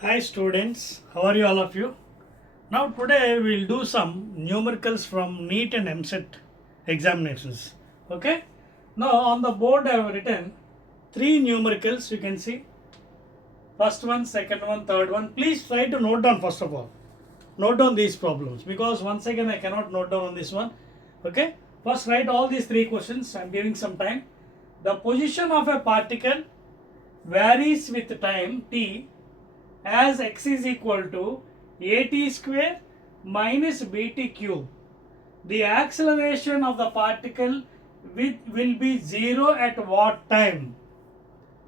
Hi students, how are you all of you? Now today we will do some numericals from Neet and Eamcet examinations. Okay? Now on the board I have written three numericals, you can see. First one, second one, third one. Please try to note down first of all. Note down these problems because once again I cannot note down on this one. Okay? First write all these three questions. I am giving some time. The position of a particle varies with time t as x is equal to at square minus bt cube. The acceleration of the particle will be 0 at what time?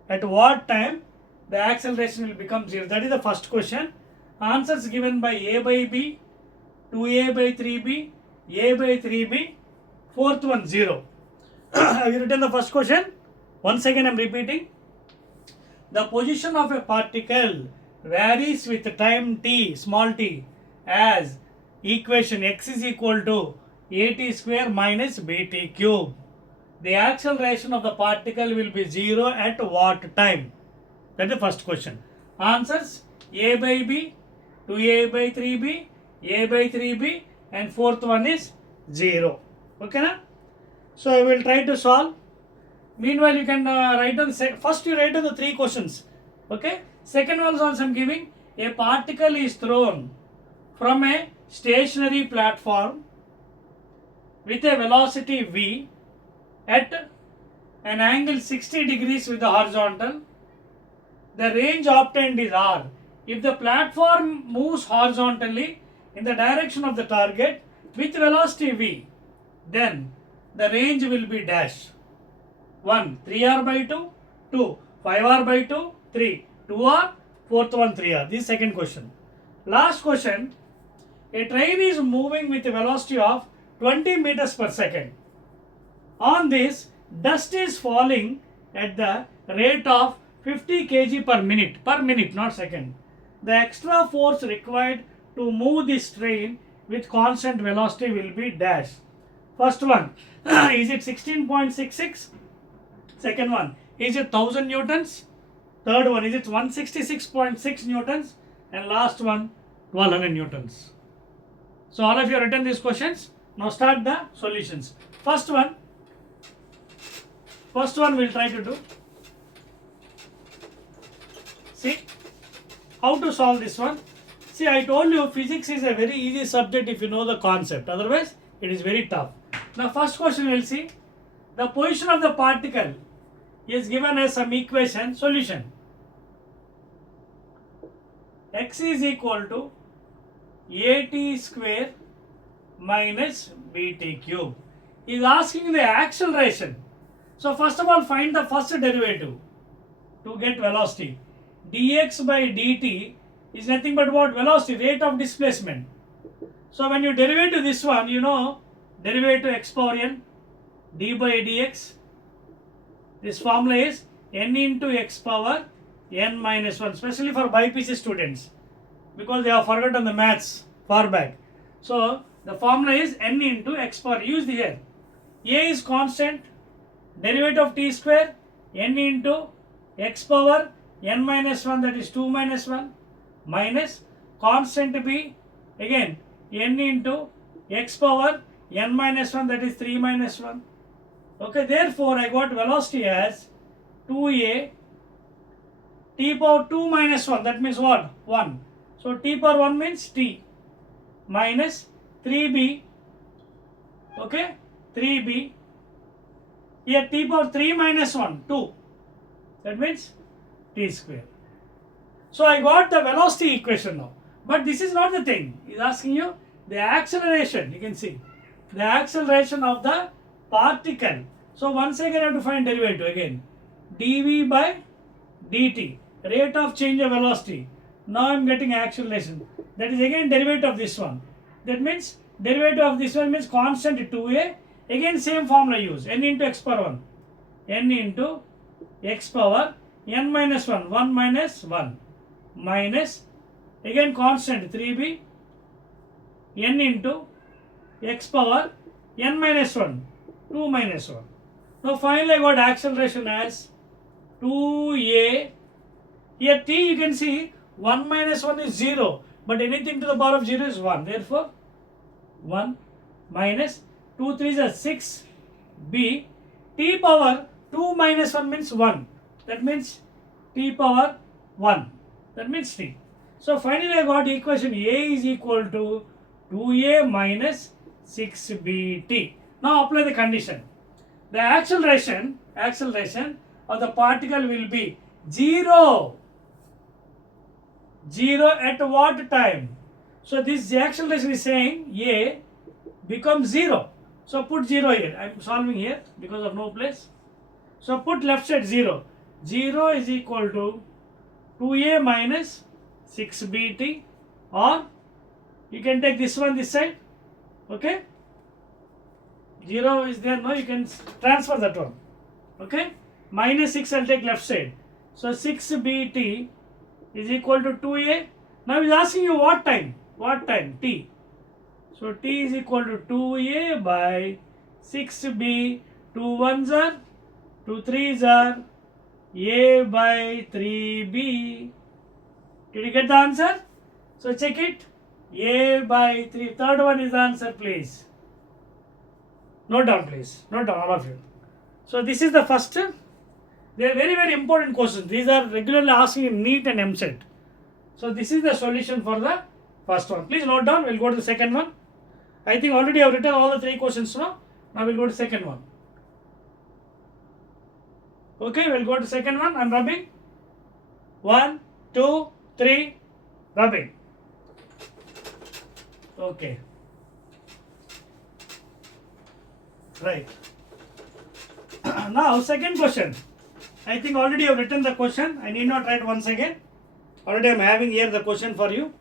At what time the acceleration will become 0? That is the first question. Answers given by a by b, 2a by 3b, a by 3b, fourth one 0. Have you written the first question? Once again I am repeating. The position of a particle varies with time t, small t, as equation x is equal to at square minus bt cube. The acceleration of the particle will be 0 at what time? That is the first question. Answers a by b, 2a by 3b, a by 3b, and fourth one is 0. Okay na? So I will try to solve. Meanwhile, you can write down, first you write down the three questions. Okay? Second one also I am giving, a particle is thrown from a stationary platform with a velocity v at an angle 60 degrees with the horizontal. The range obtained is r. If the platform moves horizontally in the direction of the target with velocity v, then the range will be dash. 1 3r by 2, 2 5r by 2, 3 2r, fourth one 3r. This is second question. Last question, a train is moving with a velocity of 20 meters per second. On this, dust is falling at the rate of 50 kg per minute, not second. The extra force required to move this train with constant velocity will be dash. First one, is it 16.66? Second one, is it 1000 newtons? Third one, is it 166.6 newtons? And last one, 1200 newtons. So all of you have written these questions. Now start the solutions. First one we'll try to do. See how to solve this one. See, I told you physics is a very easy subject if you know the concept. Otherwise, it is very tough. Now first question we'll see. The position of the particle is given as some equation. Solution. X is equal to at square minus bt cube. Is asking the acceleration. So first of all find the first derivative to get velocity. Dx by dt is nothing but what? Velocity, rate of displacement. So when you derivative this one, you know derivative x power n, d by dx. This formula is n into x power n minus 1, especially for BPC students because they have forgotten the maths far back. So the formula is n into x power, used here. A is constant, derivative of t square, n into x power n minus 1, that is 2 minus 1, minus constant b, again n into x power n minus 1, that is 3 minus 1. Okay, therefore I got velocity as 2a t power 2 minus 1, that means what? 1. So t power 1 means t, minus 3b, okay, 3b, here t power 3 minus 1, 2, that means t square. So I got the velocity equation now. But this is not the thing. He is asking you the acceleration. You can see the acceleration of the particle. So once again I have to find derivative again. dv by dt, rate of change of velocity. Now I am getting acceleration. That is again derivative of this one. That means derivative of this one means constant 2a. Again same formula use. N into x power 1. N into x power n minus 1. 1 minus 1. Minus again constant 3b. N into x power n minus 1. 2 minus 1. Now finally I got acceleration as 2a. Here t you can see 1 minus 1 is 0, but anything to the power of 0 is 1. Therefore, 1 minus 2 3s are 6 b t power 2 minus 1 means 1. That means t power 1. That means t. So finally I got equation A is equal to 2a minus 6bt. Now apply the condition. The acceleration of the particle will be 0. 0 at what time? So this acceleration is saying A becomes 0. So put 0 here. I am solving here because of no place. So put left side 0. 0 is equal to 2a minus 6bt, or you can take this one this side. Okay. 0 is there, no, you can transfer that one. Okay. Minus 6 I'll take left side. So 6bt is equal to 2a. Now he's asking you what time? What time? T. So T is equal to 2a by 6b. 2 1s are, 2 3s are, a by 3b. Did you get the answer? So check it. A by 3. Third one is the answer, please. Note down, please. Note down, all of you. So this is the first. They are very, very important questions. These are regularly asking in Neet and Eamcet. So this is the solution for the first one. Please note down. We'll go to the second one. I think already I've written all the 3 questions now. Now we'll go to second one. Okay, we'll go to second one. I'm rubbing. 1, 2, 3, rubbing. Okay. Right. Now second question. I think already I've written the question. I need not write once again. Already I'm having here the question for you.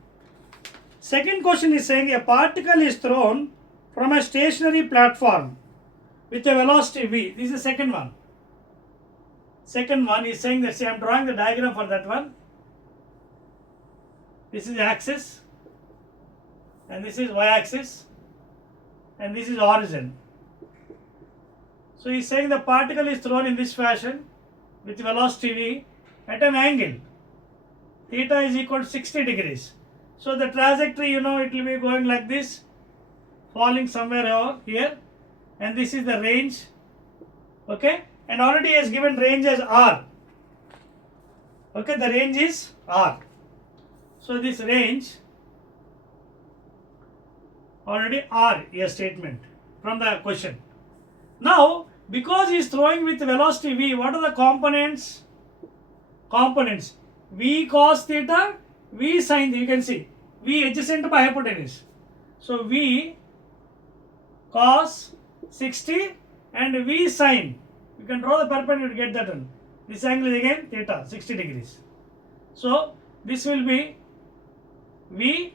Second question is saying a particle is thrown from a stationary platform with a velocity v. This is the second one. Second one is saying that, see, I'm drawing the diagram for that one. This is axis, and this is y-axis, and this is origin. So he's saying the particle is thrown in this fashion with velocity v at an angle. Theta is equal to 60 degrees. So the trajectory, it will be going like this, falling somewhere over here, and this is the range. Okay, and already he has given range as r. Okay, the range is r. So this range already r a statement from the question. Now because he is throwing with velocity v, what are the components? Components v cos theta, v sin theta. You can see v adjacent by hypotenuse. So v cos 60 and v sin. You can draw the perpendicular to get that one. This angle is again theta, 60 degrees. So this will be v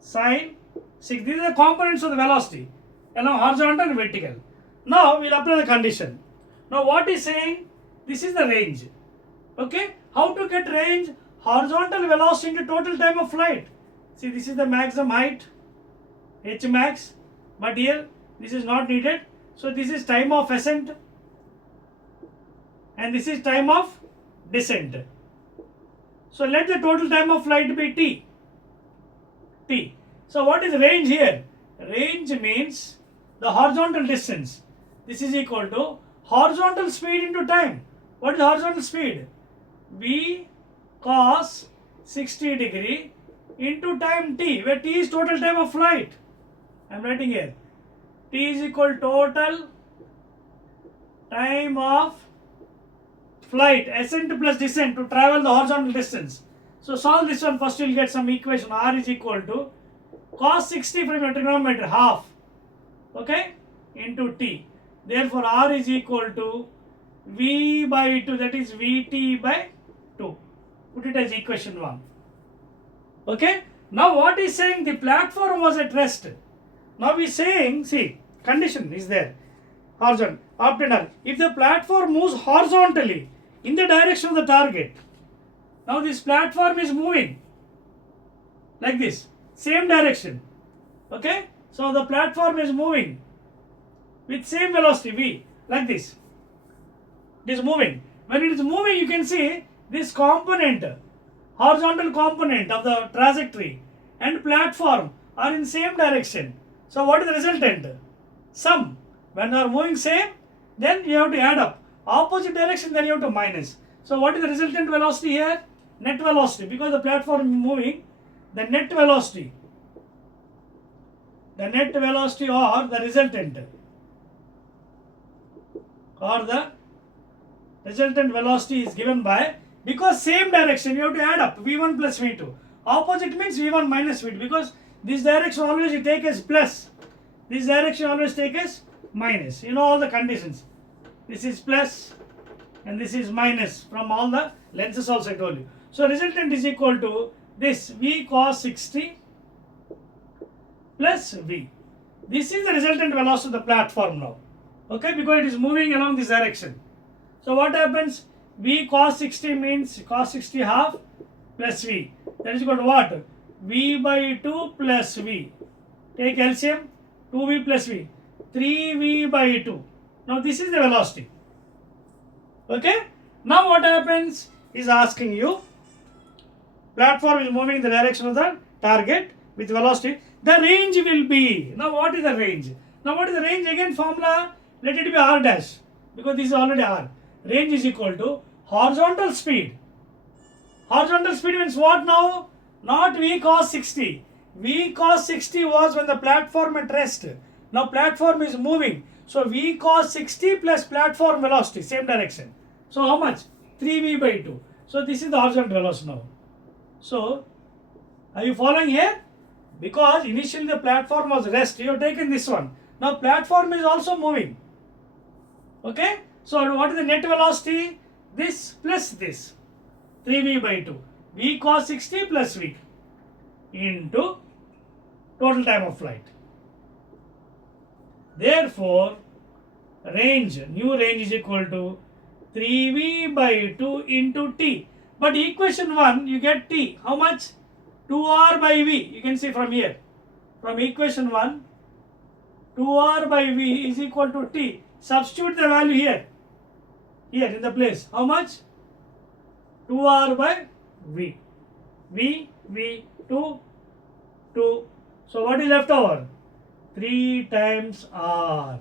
sin 6. These are the components of the velocity along horizontal and vertical. Now we'll apply the condition. Now what is saying? This is the range. Okay. How to get range? Horizontal velocity into total time of flight. See, this is the maximum height, h max, but here this is not needed. So this is time of ascent and this is time of descent. So let the total time of flight be t. T. So what is range here? Range means the horizontal distance. This is equal to horizontal speed into time. What is horizontal speed? V cos 60 degree into time t, where t is total time of flight. I am writing here. T is equal to total time of flight, ascent plus descent, to travel the horizontal distance. So solve this one first. You will get some equation. R is equal to cos 60 from your trigonometry, half, okay, into t. Therefore R is equal to V by 2, that is Vt by 2. Put it as equation 1. Okay. Now what is saying? The platform was at rest. Now we is saying, see, condition is there. Horizontal, up and down. If the platform moves horizontally in the direction of the target, now this platform is moving like this, same direction. Okay. So the platform is moving with same velocity v, like this. It is moving. When it is moving, you can see this component horizontal component of the trajectory and platform are in same direction. So what is the resultant? Sum. When they are moving same, then you have to add up. Opposite direction, then you have to minus. So what is the resultant velocity here? Net velocity. Because the platform is moving, the net velocity or the resultant velocity is given by, because same direction you have to add up v1 plus v2. Opposite means v1 minus v2, because this direction always you take as plus, this direction always take as minus. You know all the conditions. This is plus and this is minus from all the lenses also I told you. So resultant is equal to this v cos 60 plus v. This is the resultant velocity of the platform now. Okay, because it is moving along this direction. So what happens? V cos 60 means cos 60 half plus v. That is equal to what? V by 2 plus v. Take LCM, 2v plus v. 3v by 2. Now this is the velocity. Okay. Now what happens? Is asking you, platform is moving in the direction of the target with velocity. The range will be, now what is the range? Now what is the range? Again formula, let it be r dash, because this is already r. Range is equal to horizontal speed. Horizontal speed means what now? Not v cos 60. V cos 60 was when the platform at rest. Now platform is moving. So v cos 60 plus platform velocity, same direction. So how much? 3v by 2. So this is the horizontal velocity now. So are you following here? Because initially the platform was rest, you have taken this one. Now platform is also moving. Okay? So what is the net velocity? This plus this. 3v by 2. V cos 60 plus v into total time of flight. Therefore, range, new range is equal to 3v by 2 into t. But equation 1, you get t. How much? 2r by v. You can see from here. From equation 1, 2r by v is equal to t. Substitute the value here. Here in the place. How much? 2r by v. V, 2, 2. So what is left over? 3 times r.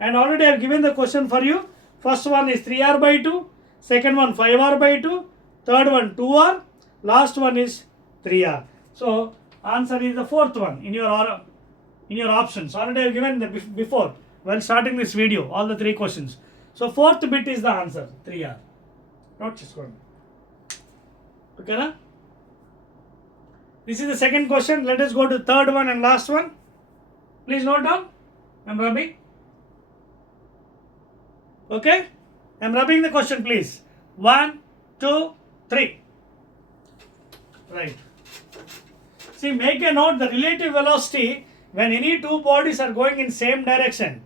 And already I have given the question for you. First one is 3r by 2. Second one 5r by 2. Third one 2r. Last one is 3r. So answer is the fourth one in your options. Already I have given the before while starting this video all the 3 questions. So fourth bit is the answer, 3r. Not just one. Okay na? This is the second question. Let us go to third one and last one. Please note down. I am rubbing. Okay? I am rubbing the question, please. 1, 2, 3. Right. See, make a note, the relative velocity when any two bodies are going in same direction.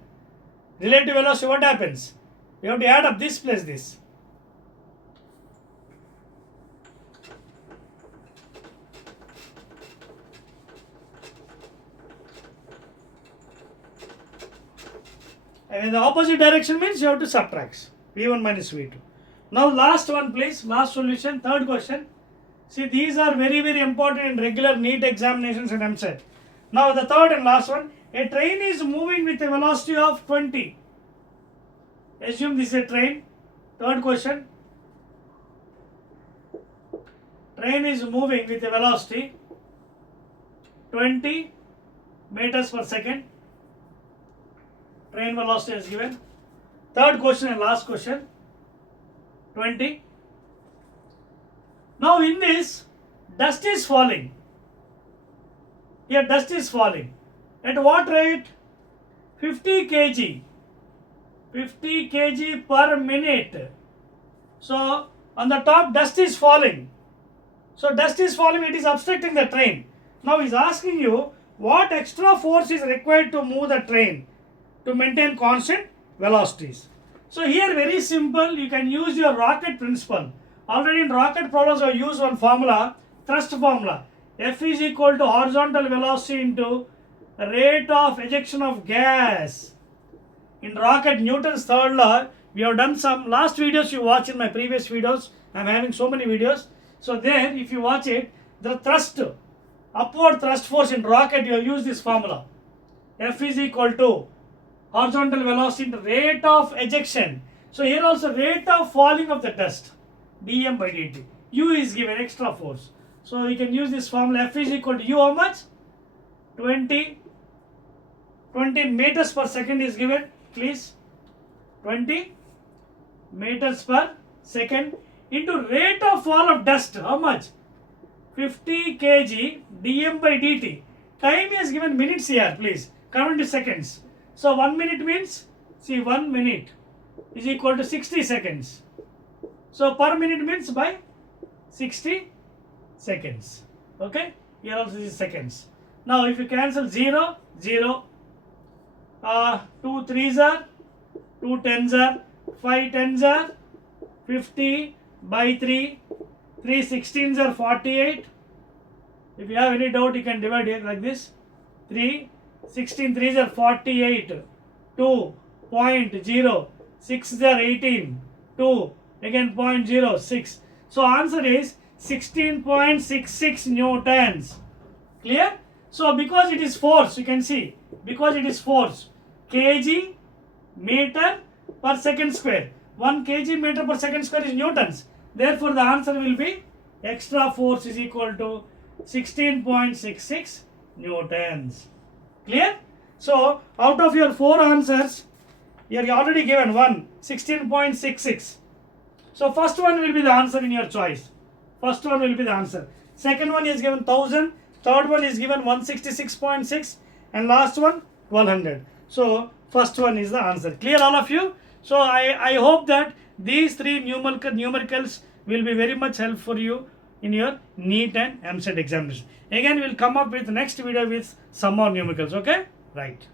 Relative velocity, what happens? You have to add up this plus this. And in the opposite direction means you have to subtract v1 minus v2. Now last one please, last solution, third question. See, these are very very important in regular Neet examinations and Eamcet. Now the third and last one, a train is moving with a velocity of 20. Assume this is a train. Third question. Train is moving with a velocity 20 meters per second. Train velocity is given. Third question and last question. 20. Now in this, dust is falling. Here dust is falling. At what rate? 50 kg. 50 kg per minute. So on the top dust is falling. So dust is falling, it is obstructing the train. Now he is asking you what extra force is required to move the train to maintain constant velocities. So here very simple, you can use your rocket principle. Already in rocket problems I use one formula, thrust formula. F is equal to horizontal velocity into rate of ejection of gas. In rocket, Newton's third law, we have done some last videos you watch in my previous videos. I am having so many videos. So there, if you watch it, the thrust, upward thrust force in rocket, you have used this formula. F is equal to horizontal velocity into rate of ejection. So here also rate of falling of the dust, dm by dt. U is given, extra force. So you can use this formula. F is equal to U, how much? 20 meters per second is given, please. 20 meters per second into rate of fall of dust, how much? 50 kg dm by dt. Time is given minutes here, please. Convert to seconds. So 1 minute means, see, 1 minute is equal to 60 seconds. So per minute means by 60 seconds. Okay? Here also is seconds. Now if you cancel 0, 0, 2 3s are, 2 10s are, 5 10s are, 50 by 3, 3 16s are 48. If you have any doubt, you can divide it like this. 3 16 3s are 48. 2.0, 6s are 18. 2 again 0.06. So answer is 16.66 newtons. Clear? So because it is force, you can see, because it is force, kg meter per second square. 1 kg meter per second square is newtons. Therefore the answer will be extra force is equal to 16.66 newtons. Clear? So out of your 4 answers, you are already given one, 16.66. So first one will be the answer in your choice. First one will be the answer. Second one is given 1000. Third one is given 166.6. And last one 1200. So first one is the answer. Clear all of you? So I hope that these 3 numericals will be very much helpful for you in your NEET and Eamcet examination. Again, we will come up with next video with some more numericals. Okay? Right.